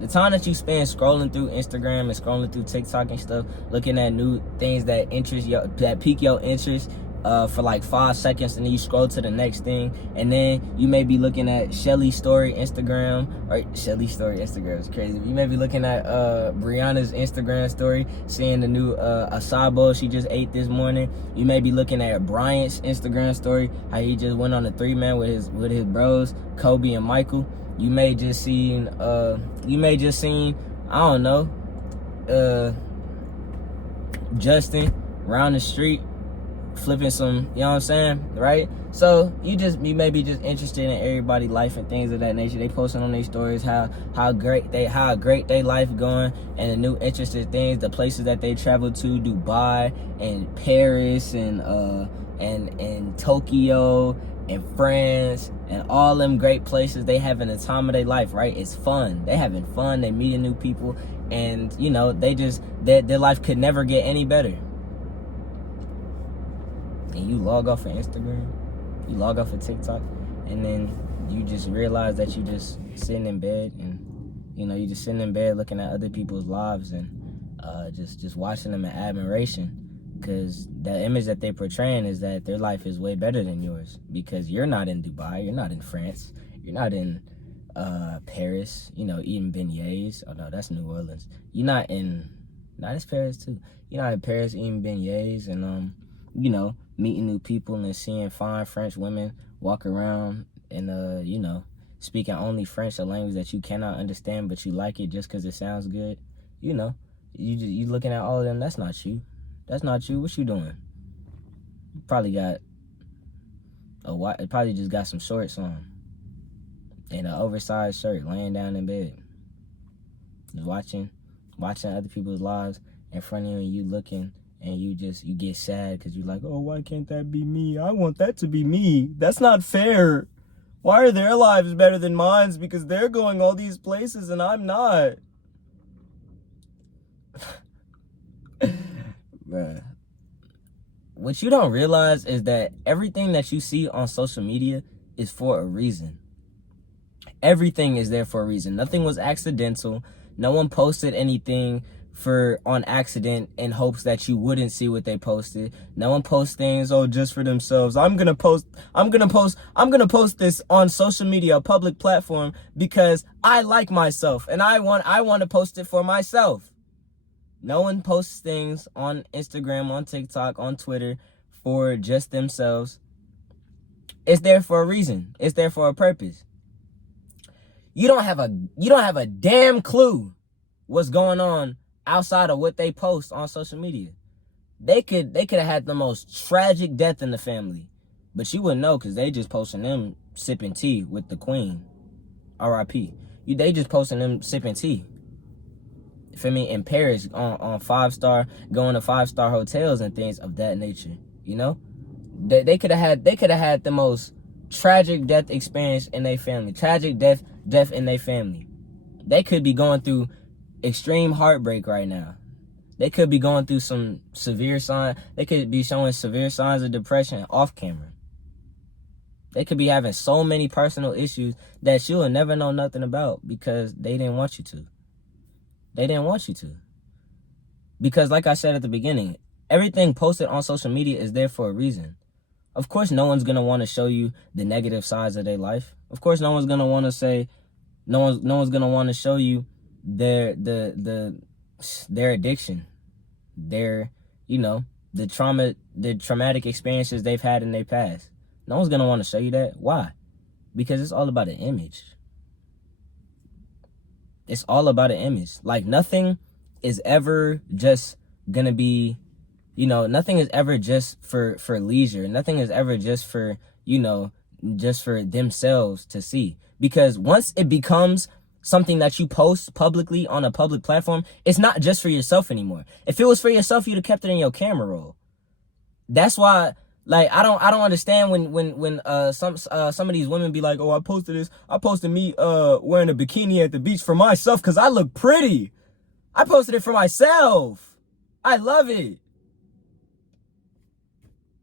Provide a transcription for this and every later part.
The time that you spend scrolling through Instagram and scrolling through TikTok and stuff, looking at new things that pique your interest for like 5 seconds, and then you scroll to the next thing, and then you may be looking at Shelly's story Instagram, or Shelly's story Instagram is crazy. You may be looking at Brianna's Instagram story, seeing the new acai bowl she just ate this morning. You may be looking at Bryant's Instagram story, how he just went on a 3-man with his bros, Kobe and Michael. You may just seen, I don't know, Justin around the street flipping some, you know what I'm saying, right? So you may be just interested in everybody's life and things of that nature. They posting on their stories how great they life going, and the new interesting things, the places that they travel to, Dubai and Paris and Tokyo and France and all them great places. They having the time of their life, right? It's fun. They having fun. They meeting new people, and you know, their life could never get any better. And you log off of Instagram, you log off of TikTok, and then you just realize that you just sitting in bed, and you know, you just sitting in bed looking at other people's lives and just watching them in admiration. Because the image that they're portraying is that their life is way better than yours, because you're not in Dubai, you're not in France, you're not in Paris, you know, eating beignets. Oh no, that's New Orleans. You're not in, it's Paris too. You're not in Paris eating beignets and you know, meeting new people and seeing fine French women walk around and you know, speaking only French, a language that you cannot understand, but you like it just because it sounds good. You know, you looking at all of them. That's not you. That's not you. What you doing? You probably got probably just got some shorts on and an oversized shirt, laying down in bed, just watching other people's lives in front of you, and you looking, and you get sad because you're like, oh, why can't that be me? I want that to be me. That's not fair. Why are their lives better than mine? Because they're going all these places and I'm not. Bruh. What you don't realize is that everything that you see on social media is for a reason. Everything is there for a reason. Nothing was accidental. No one posted anything on accident in hopes that you wouldn't see what they posted. No one posts things just for themselves. I'm gonna post this on social media, a public platform, because I like myself and I want to post it for myself. No one posts things on Instagram, on TikTok, on Twitter for just themselves. It's there for a reason. It's there for a purpose. You don't have a damn clue what's going on outside of what they post on social media. They could have had the most tragic death in the family, but you wouldn't know because they just posting them sipping tea with the queen. R.I.P. They just posting them sipping tea. For me, in Paris, on 5-star, going to 5-star hotels and things of that nature. You know, they could have had the most tragic death experience in their family, tragic death in their family. They could be going through extreme heartbreak right now. They could be going through some severe signs. They could be showing severe signs of depression off camera. They could be having so many personal issues that you'll never know nothing about because they didn't want you to. They didn't want you to. Because like I said at the beginning, everything posted on social media is there for a reason. Of course, no one's going to want to show you the negative sides of their life. Of course, no one's going to want to say, no one's going to want to show you their addiction, their, you know, the traumatic experiences they've had in their past. No one's going to want to show you that. Why? Because it's all about an image. It's all about an image. Like, nothing is ever just gonna be, you know, nothing is ever just for leisure. Nothing is ever just for, you know, just for themselves to see. Because once it becomes something that you post publicly on a public platform, it's not just for yourself anymore. If it was for yourself, you'd have kept it in your camera roll. That's why, like, I don't understand when some of these women be like, oh, I posted me wearing a bikini at the beach for myself because I look pretty. I posted it for myself. I love it.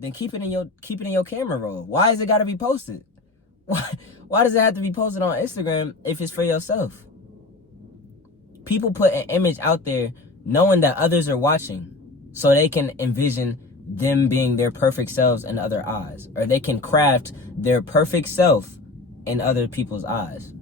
Then keep it in your camera roll. Why has it got to be posted? Why does it have to be posted on Instagram if it's for yourself? People put an image out there knowing that others are watching, so they can envision them being their perfect selves in other eyes, or they can craft their perfect self in other people's eyes,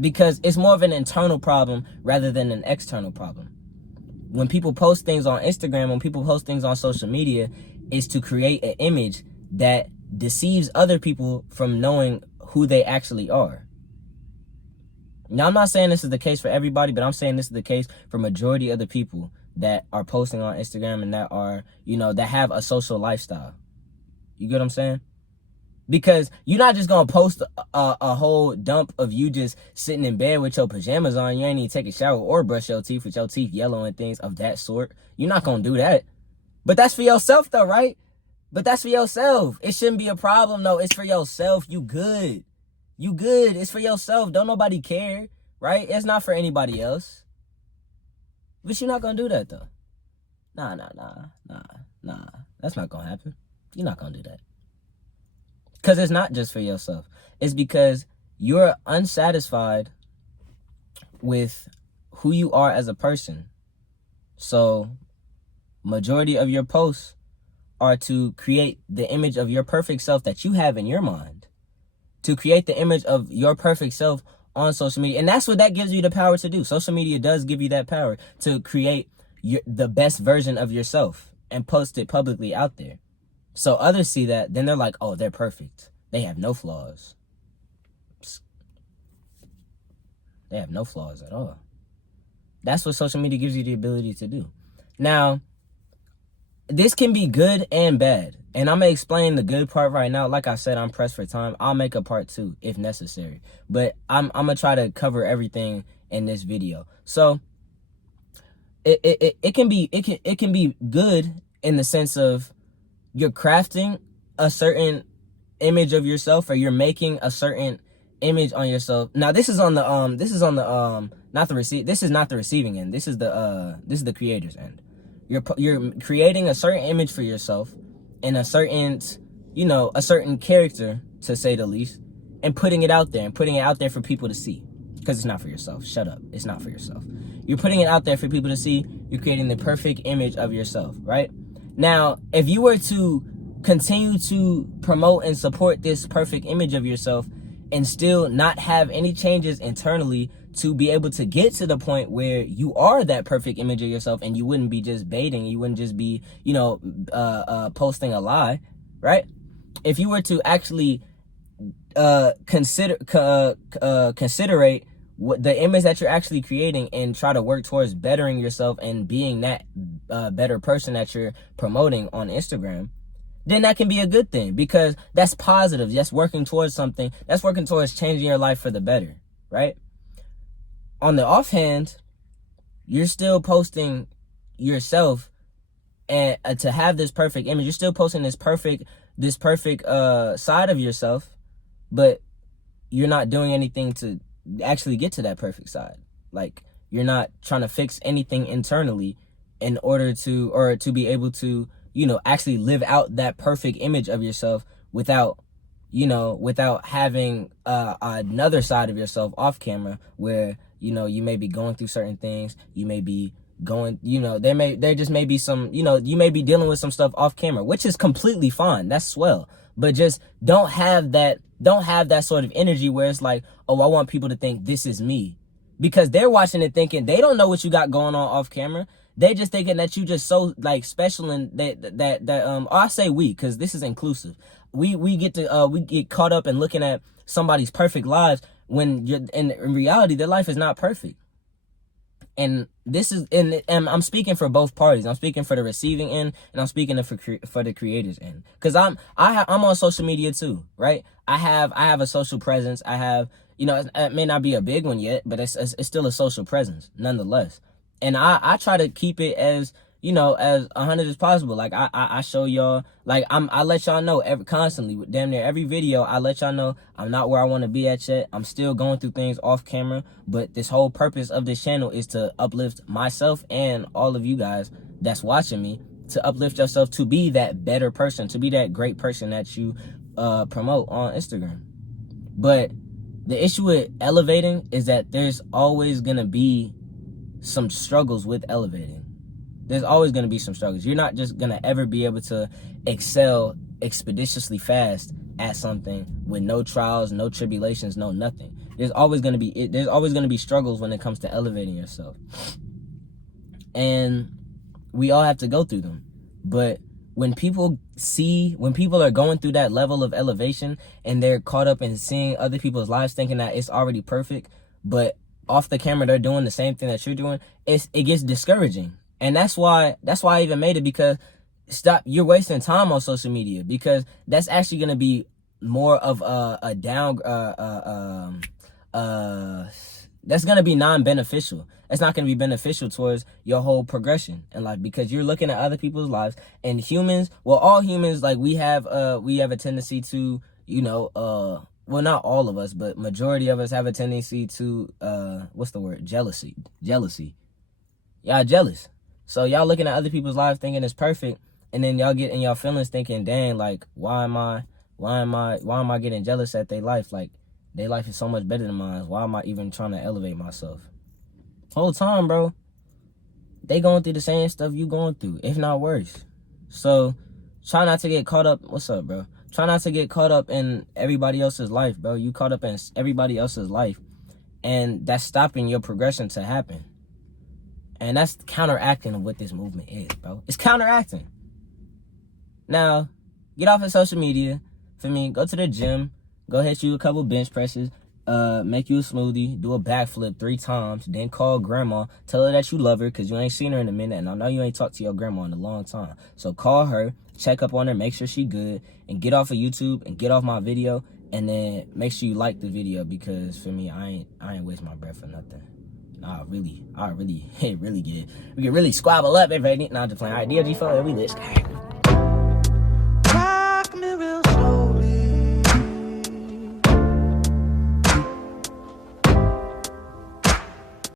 because it's more of an internal problem rather than an external problem. When people post things on Instagram, when people post things on social media, is to create an image that deceives other people from knowing who they actually are. Now, I'm not saying this is the case for everybody, but I'm saying this is the case for majority of the people that are posting on Instagram and that are, that have a social lifestyle. You get what I'm saying? Because you're not just going to post a whole dump of you just sitting in bed with your pajamas on. You ain't even take a shower or brush your teeth with your teeth yellow and things of that sort. You're not going to do that. But that's for yourself though, right? But that's for yourself. It shouldn't be a problem though. It's for yourself. You good. You good. It's for yourself. Don't nobody care, right? It's not for anybody else. But you're not going to do that though. Nah. That's not going to happen. You're not going to do that. Because it's not just for yourself. It's because you're unsatisfied with who you are as a person. So, majority of your posts are to create the image of your perfect self that you have in your mind. To create the image of your perfect self on social media. And that's what that gives you the power to do. Social media does give you that power to create the best version of yourself and post it publicly out there. So others see that, then they're like, oh, they're perfect. They have no flaws. They have no flaws at all. That's what social media gives you the ability to do. Now, this can be good and bad. And I'm going to explain the good part right now. Like I said, I'm pressed for time. I'll make a part 2 if necessary. But I'm going to try to cover everything in this video. So, it can be good in the sense of you're crafting a certain image of yourself, or you're making a certain image on yourself. Now this is not the receiving end. This is the creator's end. You're creating a certain image for yourself and a certain character, to say the least, and putting it out there for people to see. Because it's not for yourself. Shut up. It's not for yourself. You're putting it out there for people to see. You're creating the perfect image of yourself, right? Now, if you were to continue to promote and support this perfect image of yourself and still not have any changes internally to be able to get to the point where you are that perfect image of yourself, and you wouldn't be just baiting, you wouldn't just be, posting a lie, right? If you were to actually considerate what the image that you're actually creating and try to work towards bettering yourself and being that better person that you're promoting on Instagram, then that can be a good thing, because that's positive. That's working towards something. That's working towards changing your life for the better, right? On the offhand, you're still posting yourself, and to have this perfect image, you're still posting this perfect side of yourself, but you're not doing anything to actually get to that perfect side. Like, you're not trying to fix anything internally in order to be able to, actually live out that perfect image of yourself without having another side of yourself off camera where, you may be going through certain things. You may be going, there just may be some, you may be dealing with some stuff off camera, which is completely fine. That's swell. But just don't have that sort of energy where it's like, oh, I want people to think this is me. Because they're watching it thinking they don't know what you got going on off camera. They just thinking that you just so like special, and I say we, because this is inclusive. We get caught up in looking at somebody's perfect lives when in reality their life is not perfect. And this is, and I'm speaking for both parties. I'm speaking for the receiving end, and I'm speaking for the creator's end. Because I'm on social media too, right? I have a social presence. I have, it may not be a big one yet, but it's still a social presence nonetheless. And I try to keep it as, as 100 as possible. Like I show y'all, like I let y'all know constantly with damn near every video. I let y'all know I'm not where I want to be at yet. I'm still going through things off camera, but this whole purpose of this channel is to uplift myself and all of you guys that's watching me, to uplift yourself to be that better person, to be that great person that you promote on Instagram. But The issue with elevating is that there's always going to be some struggles with elevating. There's always going to be some struggles. You're not just going to ever be able to excel expeditiously fast at something with no trials, no tribulations, no nothing. There's always going to be struggles when it comes to elevating yourself. And we all have to go through them. But when people are going through that level of elevation and they're caught up in seeing other people's lives thinking that it's already perfect, but off the camera they're doing the same thing that you're doing, it gets discouraging. And that's why I even made it, because you're wasting time on social media, because that's actually going to be more of a down that's going to be non-beneficial. It's not going to be beneficial towards your whole progression in life, because you're looking at other people's lives. And humans, well, all humans, like, we have a tendency to, well, not all of us, but majority of us have a tendency to what's the word? Jealousy. Y'all jealous. So y'all looking at other people's lives thinking it's perfect, and then y'all get in y'all feelings thinking, dang, like, why am I getting jealous at their life? Like, their life is so much better than mine. Why am I even trying to elevate myself? Whole time, bro, they going through the same stuff you going through, if not worse. So try not to get caught up. What's up, bro? Try not to get caught up in everybody else's life, bro. You caught up in everybody else's life, and that's stopping your progression to happen. And that's counteracting of what this movement is, bro. It's counteracting. Now, get off of social media. For me, go to the gym. Go hit you a couple bench presses. Make you a smoothie. Do a backflip 3 times. Then call grandma. Tell her that you love her, because you ain't seen her in a minute. And I know you ain't talked to your grandma in a long time. So call her. Check up on her. Make sure she good. And get off of YouTube. And get off my video. And then make sure you like the video, because for me, I ain't waste my breath for nothing. I really get it. We can really squabble up everybody. Nah, just playing. All right, DLG4, we lit.